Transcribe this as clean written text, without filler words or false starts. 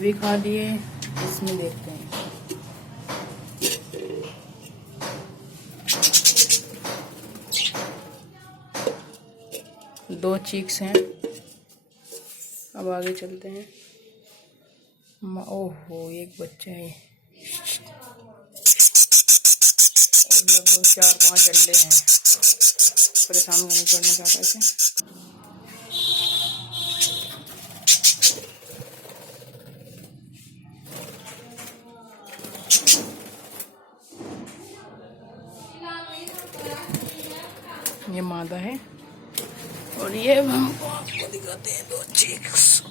भी खा लिए। इसमें देखते हैं। दो चीक्स हैं। अब आगे चलते हैं। ओहो, एक बच्चा है। लगभग 4-5 अंडे हैं। परेशान नहीं करना चाहता इसे। ये मादा है और ये हम आपको दिखाते हैं 2 चिक्स।